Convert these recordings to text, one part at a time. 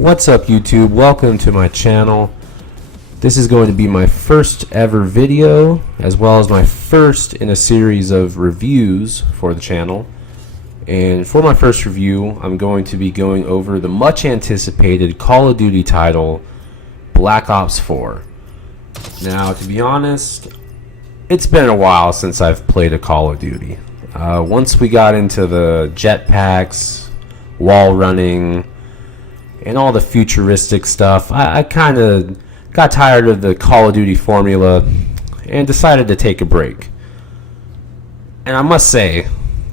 What's up, YouTube? Welcome to my channel. This is going to be my first ever video, as well as my first in a series of reviews for the channel. And for my first review, I'm going to be going over the much anticipated Call of Duty title, Black Ops 4. Now, to be honest, it's been a while since I've played a Call of Duty. Once we got into the jetpacks, wall running, and all the futuristic stuff, I kind of got tired of the Call of Duty formula and decided to take a break. And I must say,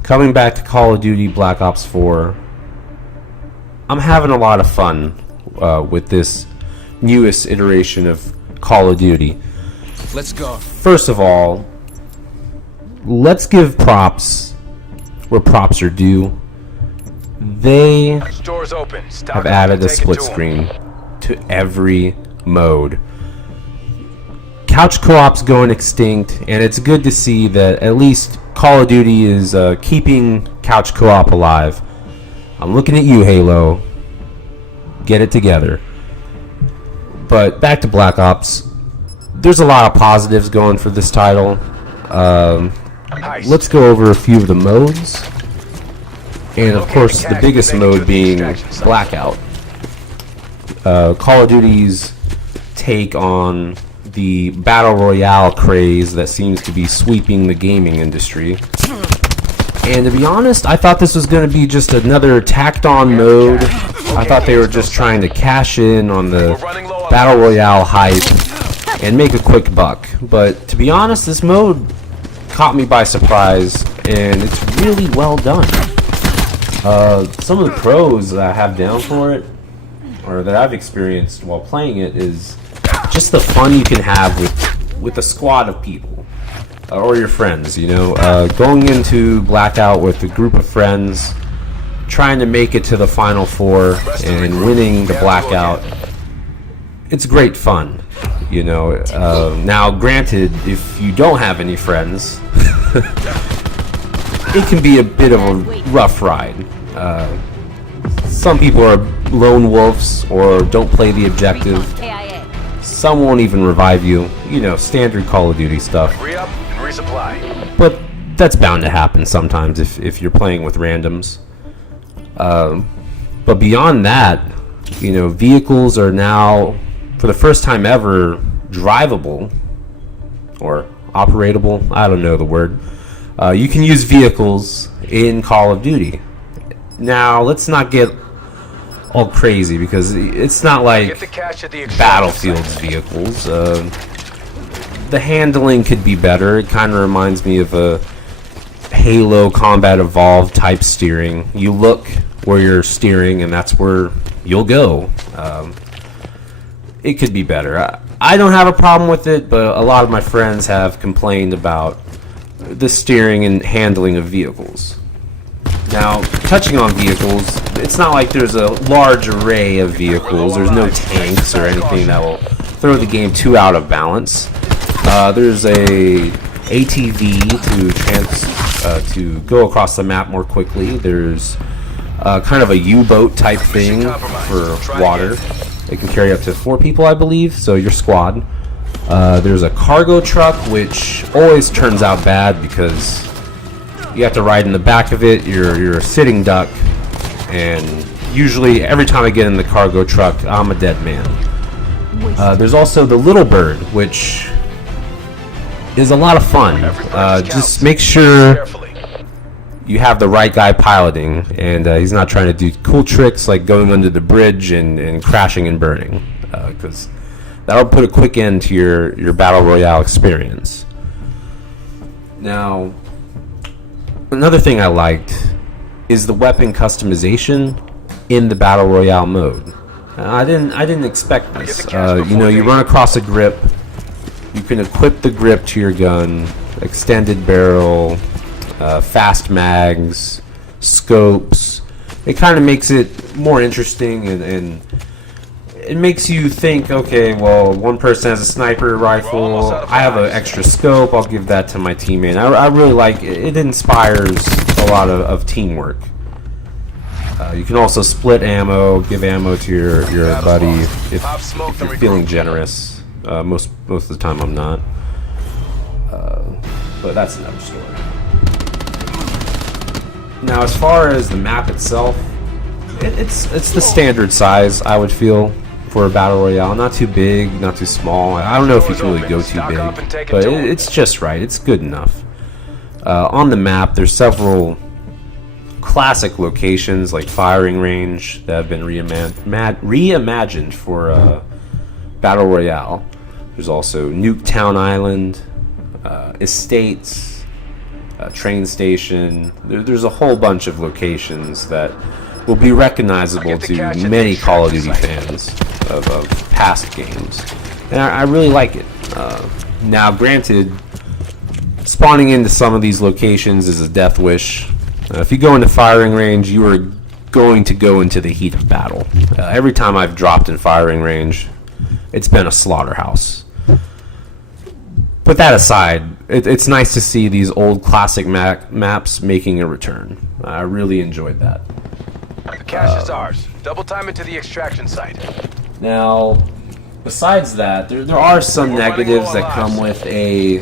coming back to Call of Duty Black Ops 4, I'm having a lot of fun with this newest iteration of Call of Duty. Let's go. First of all, let's give props where props are due. They have added a split screen to every mode. Couch co-op's going extinct, and it's good to see that at least Call of Duty is keeping couch co-op alive. I'm looking at you, Halo. Get it together. But back to Black Ops. There's a lot of positives going for this title. Let's go over a few of the modes. And of course, the biggest mode being Blackout. Call of Duty's take on the Battle Royale craze that seems to be sweeping the gaming industry. And to be honest, I thought this was going to be just another tacked on mode. I thought they were just trying to cash in on the Battle Royale hype and make a quick buck. But to be honest, this mode caught me by surprise, and it's really well done. Some of the pros that I have down for it, or that I've experienced while playing it, is just the fun you can have with a squad of people, or your friends, you know. Going into Blackout with a group of friends, trying to make it to the Final Four and winning the Blackout, it's great fun, you know. Now, granted, if you don't have any friends, it can be a bit of a rough ride. Some people are lone wolves or don't play the objective. Some won't even revive you. You know, standard Call of Duty stuff. Re-up and resupply. But that's bound to happen sometimes if you're playing with randoms. But beyond that, you know, vehicles are now, for the first time ever, drivable or operatable. I don't know the word. You can use vehicles in Call of Duty. Now, let's not get all crazy, because it's not like Battlefield's vehicles. The handling could be better. It kind of reminds me of a Halo Combat Evolved type steering. You look where you're steering, and that's where you'll go. It could be better. I don't have a problem with it, but a lot of my friends have complained about the steering and handling of vehicles. Now, touching on vehicles, it's not like there's a large array of vehicles. There's no tanks or anything that will throw the game too out of balance. There's a ATV to go across the map more quickly. There's kind of a U-boat type thing for water. It can carry up to 4 people, I believe, so your squad. There's a cargo truck, which always turns out bad because you have to ride in the back of it. You're a sitting duck, and usually every time I get in the cargo truck, I'm a dead man. There's also the Little Bird, which is a lot of fun. Just make sure you have the right guy piloting, and he's not trying to do cool tricks like going under the bridge and crashing and burning, because that'll put a quick end to your Battle Royale experience. Now, another thing I liked is the weapon customization in the Battle Royale mode. I didn't expect this. You know, you run across a grip. You can equip the grip to your gun, extended barrel, fast mags, scopes. It kind of makes it more interesting, and it makes you think, okay, well, one person has a sniper rifle, I have an extra scope, I'll give that to my teammate. I really like it. It inspires a lot of teamwork. You can also split ammo, give ammo to your buddy if you're feeling generous. Most of the time I'm not. But that's another story. Now, as far as the map itself, it's the standard size, I would feel, for a battle royale. Not too big, not too small. I don't know if you can really go too big, but it's just right. It's good enough. On the map, there's several classic locations like firing range that have been reimagined for battle royale. There's also Nuketown Island, estates, train station. There's a whole bunch of locations that will be recognizable to many Call of Duty fans of past games, and I really like it. Now, granted, spawning into some of these locations is a death wish. If you go into firing range, you are going to go into the heat of battle. Every time I've dropped in firing range, it's been a slaughterhouse. Put that aside, it's nice to see these old classic maps making a return. I really enjoyed that. The cash is ours. Double time into the extraction site. Now, besides that, there are some negatives that come with a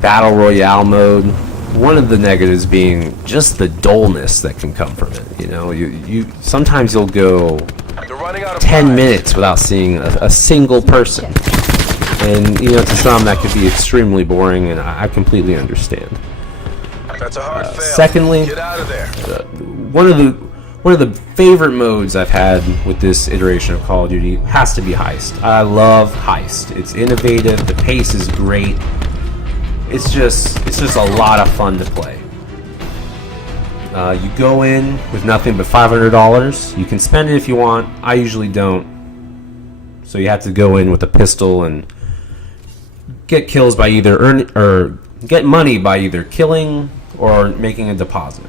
battle royale mode. One of the negatives being just the dullness that can come from it. You know, you sometimes you'll go 10 minutes without seeing a single person, and you know, to some that could be extremely boring, and I completely understand. That's a hard fail. Secondly, Get out of there. one of the favorite modes I've had with this iteration of Call of Duty has to be Heist. I love Heist. It's innovative. The pace is great. It's just a lot of fun to play. You go in with nothing but $500. You can spend it if you want. I usually don't. So you have to go in with a pistol and get kills by either get money by either killing or making a deposit.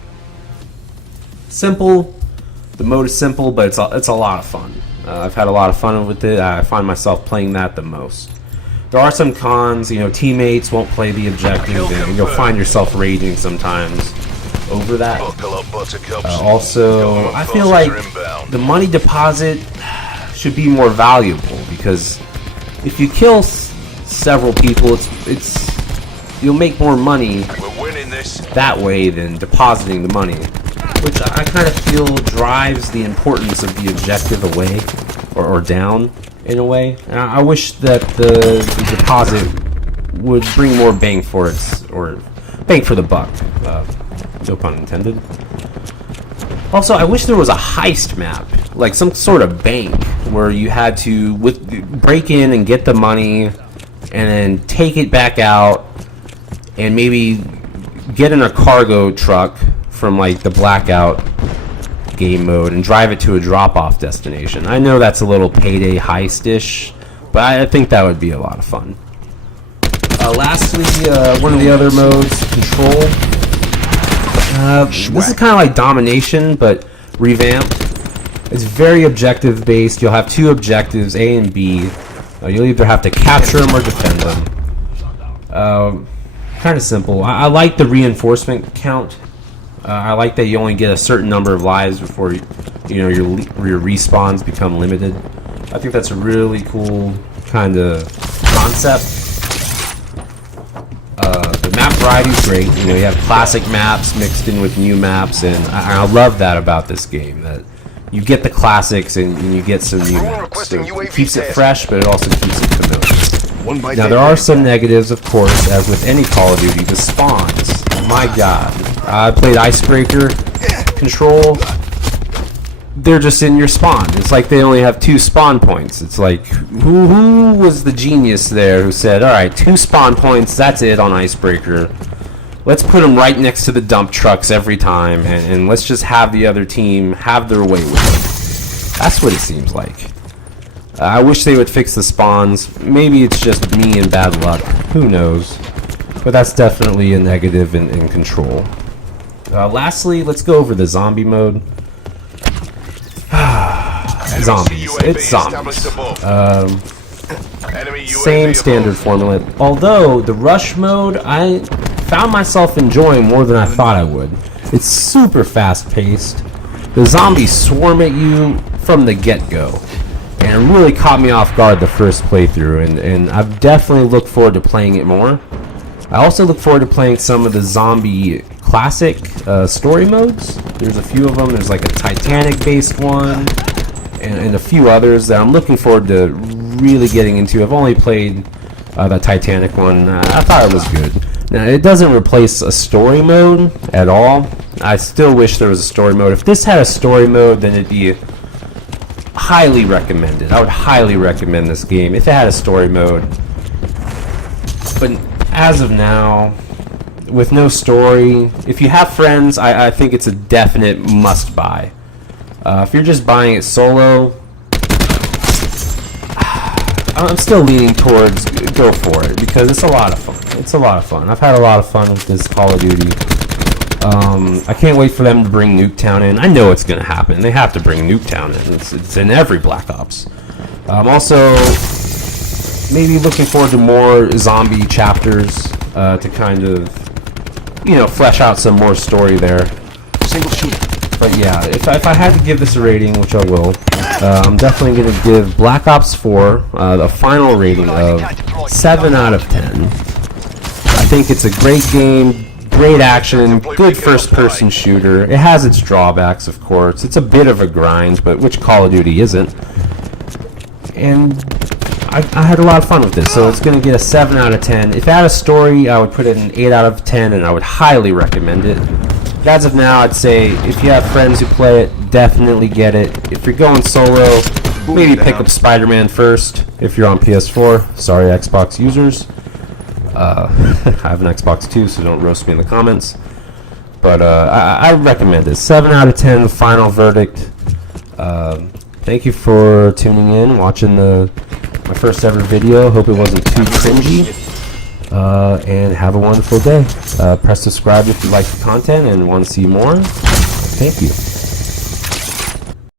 Simple. The mode is simple, but it's a lot of fun. I've had a lot of fun with it. I find myself playing that the most. There are some cons, you know, teammates won't play the objective, and you'll find yourself raging sometimes over that. Also, I feel like the money deposit should be more valuable, because if you kill several people, you'll make more money that way than depositing the money, which I kind of feel drives the importance of the objective away or down. In a way, and I wish that the deposit would bring more bang for it, or bang for the buck. No pun intended. Also, I wish there was a heist map, like some sort of bank, where you had to break in and get the money, and then take it back out, and maybe get in a cargo truck from like the Blackout game mode and drive it to a drop-off destination. I know that's a little Payday heist-ish, but I think that would be a lot of fun. Lastly, one of the other modes, Control. This is kind of like Domination, but revamped. It's very objective-based. You'll have two objectives, A and B. You'll either have to capture them or defend them. Kind of simple. I like the reinforcement count. I like that you only get a certain number of lives before your respawns become limited. I think that's a really cool kind of concept. The map variety is great. You know, you have classic maps mixed in with new maps, and I love that about this game. That you get the classics and you get some new maps. So it keeps it fresh, but it also keeps it familiar. Now, there are some negatives, of course, as with any Call of Duty. The spawns. My God. I played Icebreaker, Control. They're just in your spawn. It's like they only have 2 spawn points. It's like, who was the genius there who said, alright, 2 spawn points, that's it on Icebreaker. Let's put them right next to the dump trucks every time, and let's just have the other team have their way with it. That's what it seems like. I wish they would fix the spawns. Maybe it's just me and bad luck. Who knows? But that's definitely a negative in Control. Lastly, let's go over the zombie mode. Zombies. It's zombies. Same standard formula. Although, the rush mode, I found myself enjoying more than I thought I would. It's super fast-paced. the zombies swarm at you from the get-go. And it really caught me off guard the first playthrough, and I've definitely looked forward to playing it more. I also look forward to playing some of the zombie classic story modes. There's a few of them. There's like a Titanic-based one, and a few others that I'm looking forward to really getting into. I've only played the Titanic one. I thought it was good. Now, it doesn't replace a story mode at all. I still wish there was a story mode. If this had a story mode, then it'd be highly recommended. I would highly recommend this game if it had a story mode. But as of now, with no story, if you have friends, I think it's a definite must-buy. If you're just buying it solo, I'm still leaning towards go for it, because it's a lot of fun. It's a lot of fun. I've had a lot of fun with this Call of Duty. I can't wait for them to bring Nuketown in. I know it's going to happen. They have to bring Nuketown in. It's in every Black Ops. I'm also maybe looking forward to more zombie chapters to kind of, you know, flesh out some more story there. Single shooter. But yeah, if I had to give this a rating, which I will, I'm definitely going to give Black Ops 4 a final rating of 7 out of 10. I think it's a great game. Great action, good first-person shooter. It has its drawbacks, of course. It's a bit of a grind, but which Call of Duty isn't? And I had a lot of fun with this, so it's going to get a 7 out of 10. If it had a story, I would put it an 8 out of 10, and I would highly recommend it. But as of now, I'd say if you have friends who play it, definitely get it. If you're going solo, maybe pick up Spider-Man first if you're on PS4. Sorry, Xbox users. I have an Xbox too, so don't roast me in the comments. But I recommend it. 7 out of 10, final verdict. Thank you for tuning in, watching my first ever video. Hope it wasn't too cringy. And have a wonderful day. Press subscribe if you like the content and want to see more. Thank you.